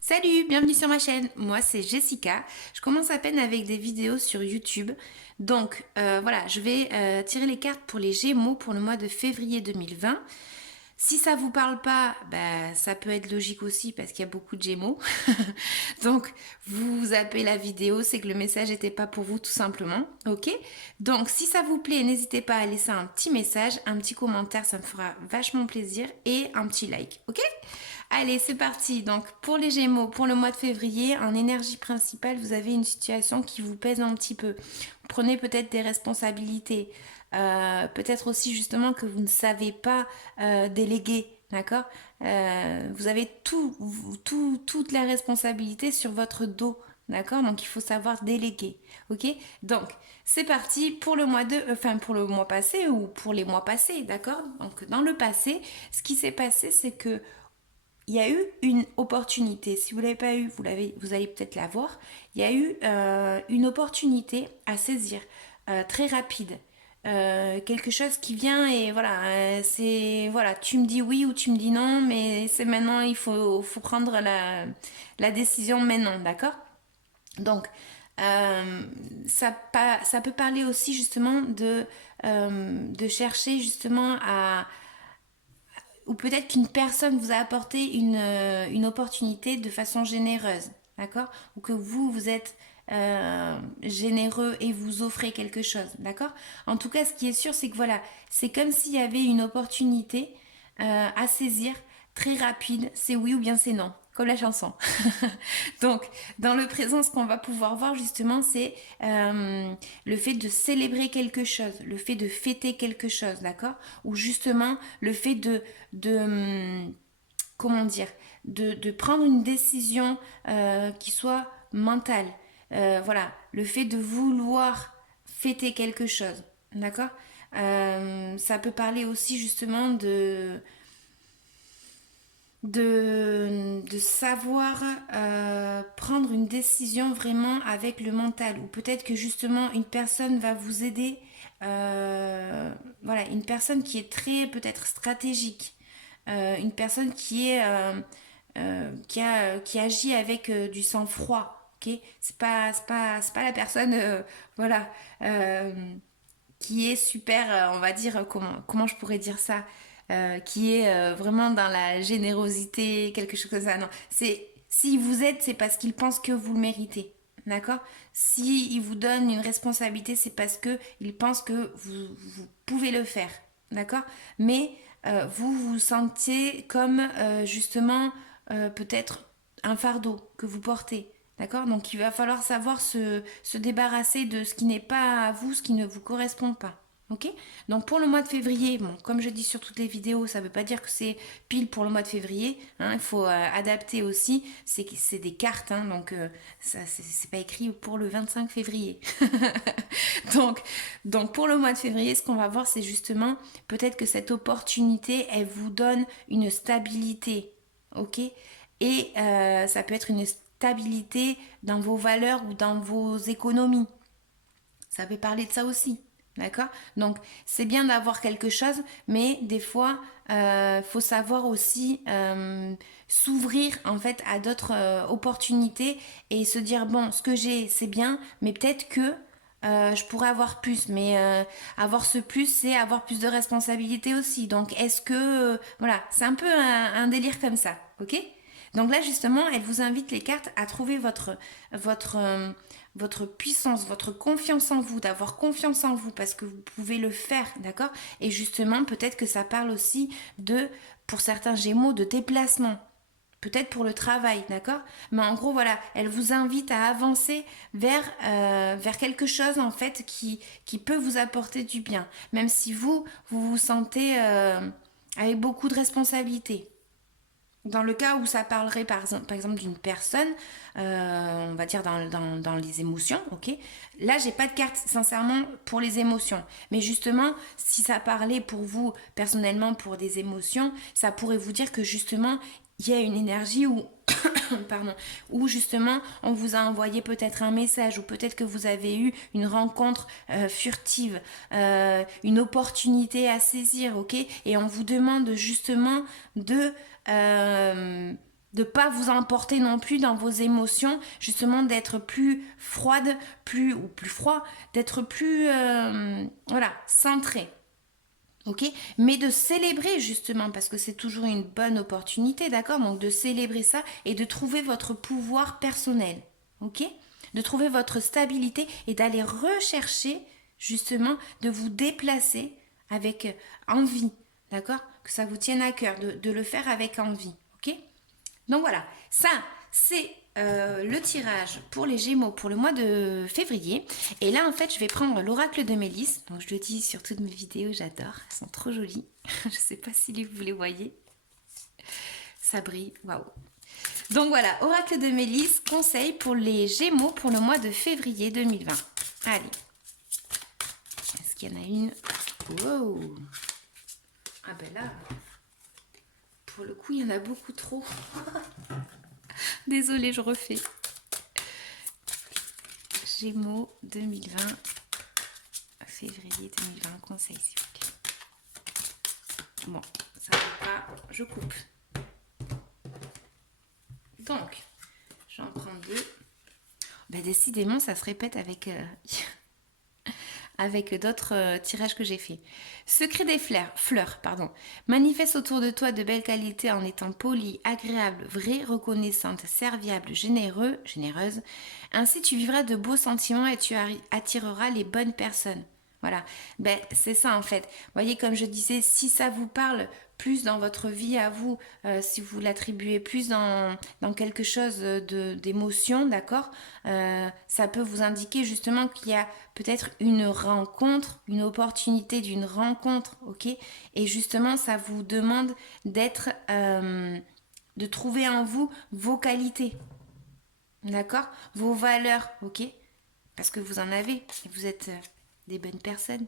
Salut, bienvenue sur ma chaîne, moi c'est Jessica, je commence à peine avec des vidéos sur YouTube, donc voilà, je vais tirer les cartes pour les Gémeaux pour le mois de février 2020. Si ça vous parle pas, bah, ça peut être logique aussi parce qu'il y a beaucoup de Gémeaux. Donc, vous zappez la vidéo, c'est que le message n'était pas pour vous tout simplement. Ok? Donc, si ça vous plaît, n'hésitez pas à laisser un petit message, un petit commentaire, ça me fera vachement plaisir et un petit like. Ok? Allez, c'est parti. Donc, pour les Gémeaux, pour le mois de février, en énergie principale, vous avez une situation qui vous pèse un petit peu. Vous prenez peut-être des responsabilités. Peut-être aussi justement que vous ne savez pas déléguer, d'accord. Vous avez toute la responsabilité sur votre dos, d'accord. Donc il faut savoir déléguer, ok. Donc c'est parti pour le mois pour le mois passé ou pour les mois passés, d'accord. Donc dans le passé, ce qui s'est passé, c'est que il y a eu une opportunité. Si vous ne l'avez pas eu, vous allez peut-être l'avoir. Il y a eu une opportunité à saisir, très rapide. Quelque chose qui vient et voilà, c'est voilà, tu me dis oui ou tu me dis non, mais c'est maintenant, faut prendre la décision maintenant, d'accord. Donc, ça peut parler aussi justement de chercher justement à, ou peut-être qu'une personne vous a apporté une opportunité de façon généreuse, d'accord. Ou que vous êtes généreux et vous offrez quelque chose, d'accord. En tout cas, ce qui est sûr, c'est que voilà, c'est comme s'il y avait une opportunité à saisir, très rapide, c'est oui ou bien c'est non, comme la chanson. Donc, dans le présent, ce qu'on va pouvoir voir justement, c'est le fait de célébrer quelque chose, le fait de fêter quelque chose, d'accord. Ou justement, le fait de comment dire, de prendre une décision qui soit mentale. Voilà, le fait de vouloir fêter quelque chose, d'accord. Ça peut parler aussi justement de savoir prendre une décision vraiment avec le mental, ou peut-être que justement une personne va vous aider, voilà, une personne qui est très peut-être stratégique, une personne qui agit avec du sang-froid, ok. C'est pas la personne voilà, euh, qui est super, on va dire, comment je pourrais dire ça, qui est vraiment dans la générosité, quelque chose comme ça. Non, c'est si vous êtes, c'est parce qu'il pense que vous le méritez, d'accord. Si il vous donne une responsabilité, c'est parce que il pense que vous pouvez le faire, d'accord. Mais vous vous sentiez comme justement peut-être un fardeau que vous portez. D'accord. Donc il va falloir savoir se débarrasser de ce qui n'est pas à vous, ce qui ne vous correspond pas. Ok. Donc pour le mois de février, bon, comme je dis sur toutes les vidéos, ça ne veut pas dire que c'est pile pour le mois de février, hein. Il faut adapter aussi. C'est des cartes, hein, donc ça c'est pas écrit pour le 25 février. donc, donc pour le mois de février, ce qu'on va voir, c'est justement peut-être que cette opportunité, elle vous donne une stabilité. Ok. Et ça peut être une stabilité dans vos valeurs ou dans vos économies. Ça peut parler de ça aussi. D'accord. Donc, c'est bien d'avoir quelque chose, mais des fois, faut savoir aussi s'ouvrir en fait à d'autres opportunités et se dire bon, ce que j'ai, c'est bien, mais peut-être que je pourrais avoir plus. Mais avoir ce plus, c'est avoir plus de responsabilités aussi. Donc, est-ce que voilà, c'est un peu un délire comme ça, ok. Donc là, justement, elle vous invite les cartes à trouver votre puissance, votre confiance en vous, d'avoir confiance en vous parce que vous pouvez le faire, d'accord. Et justement, peut-être que ça parle aussi pour certains Gémeaux, de déplacement. Peut-être pour le travail, d'accord. Mais en gros, voilà, elle vous invite à avancer vers quelque chose, en fait, qui peut vous apporter du bien. Même si vous vous sentez avec beaucoup de responsabilités. Dans le cas où ça parlerait par exemple d'une personne, on va dire dans les émotions, ok. Là, j'ai pas de carte sincèrement pour les émotions. Mais justement, si ça parlait pour vous personnellement pour des émotions, ça pourrait vous dire que justement, il y a une énergie où pardon, où justement on vous a envoyé peut-être un message ou peut-être que vous avez eu une rencontre furtive, une opportunité à saisir, ok? Et on vous demande justement de pas vous emporter non plus dans vos émotions, justement d'être plus froide, plus froid, d'être plus voilà, centré. Ok, mais de célébrer justement parce que c'est toujours une bonne opportunité, d'accord? Donc de célébrer ça et de trouver votre pouvoir personnel, ok? De trouver votre stabilité et d'aller rechercher justement de vous déplacer avec envie, d'accord? Que ça vous tienne à cœur de le faire avec envie, ok? Donc voilà, ça c'est le tirage pour les Gémeaux pour le mois de février. Et là en fait je vais prendre l'oracle de Mélisse. Donc je le dis sur toutes mes vidéos, j'adore, elles sont trop jolies. Je sais pas si vous les voyez. Ça brille, waouh. Donc voilà, oracle de Mélisse, conseil pour les Gémeaux pour le mois de février 2020. Allez, est-ce qu'il y en a une? Wow. Ah ben là, pour le coup il y en a beaucoup trop. Désolée, je refais. Gémeaux 2020, février 2020, conseil s'il vous plaît. Bon, ça va pas, je coupe. Donc, je vais en prendre deux. Ben, décidément, ça se répète avec d'autres tirages que j'ai fait. Secret des fleurs, pardon. Manifeste autour de toi de belles qualités en étant poli, agréable, vrai, reconnaissante, serviable, généreuse. Ainsi, tu vivras de beaux sentiments et tu attireras les bonnes personnes. Voilà, ben, c'est ça en fait. Vous voyez, comme je disais, si ça vous parle plus dans votre vie à vous, si vous l'attribuez plus dans quelque chose d'émotion, d'accord, ça peut vous indiquer justement qu'il y a peut-être une rencontre, une opportunité d'une rencontre, ok? Et justement, ça vous demande de trouver en vous vos qualités, d'accord? Vos valeurs, ok? Parce que vous en avez, et vous êtes des bonnes personnes.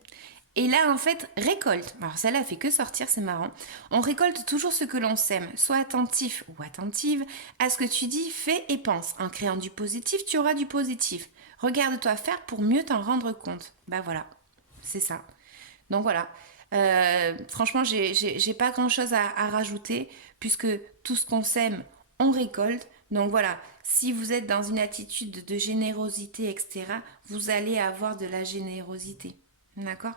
Et là, en fait, récolte. Alors, celle-là fait que sortir, c'est marrant. On récolte toujours ce que l'on sème. Sois attentif ou attentive à ce que tu dis, fais et pense. En créant du positif, tu auras du positif. Regarde-toi faire pour mieux t'en rendre compte. Bah voilà, c'est ça. Donc voilà. Franchement, j'ai pas grand-chose à rajouter puisque tout ce qu'on sème, on récolte. Donc voilà, si vous êtes dans une attitude de générosité, etc., vous allez avoir de la générosité. D'accord?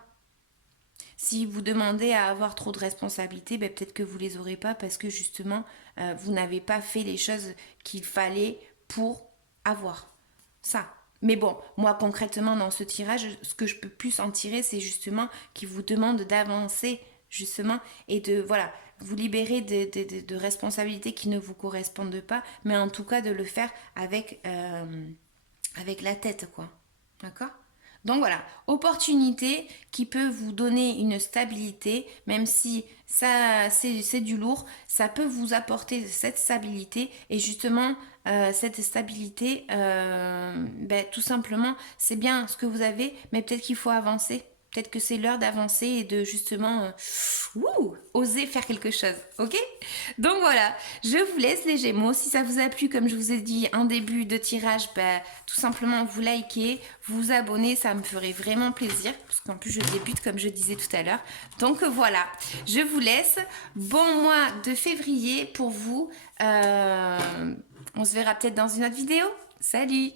Si vous demandez à avoir trop de responsabilités, ben peut-être que vous les aurez pas parce que justement, vous n'avez pas fait les choses qu'il fallait pour avoir ça. Mais bon, moi concrètement dans ce tirage, ce que je peux plus en tirer, c'est justement qu'il vous demande d'avancer justement et de voilà vous libérer de responsabilités qui ne vous correspondent pas, mais en tout cas de le faire avec la tête, quoi. D'accord? Donc voilà, opportunité qui peut vous donner une stabilité, même si ça c'est du lourd, ça peut vous apporter cette stabilité et justement cette stabilité, ben, tout simplement c'est bien ce que vous avez, mais peut-être qu'il faut avancer. Peut-être que c'est l'heure d'avancer et de justement oser faire quelque chose, ok? Donc voilà, je vous laisse les Gémeaux. Si ça vous a plu, comme je vous ai dit en début de tirage, bah, tout simplement vous likez, vous abonnez, ça me ferait vraiment plaisir. Parce qu'en plus je débute comme je disais tout à l'heure. Donc voilà, je vous laisse. Bon mois de février pour vous. On se verra peut-être dans une autre vidéo. Salut!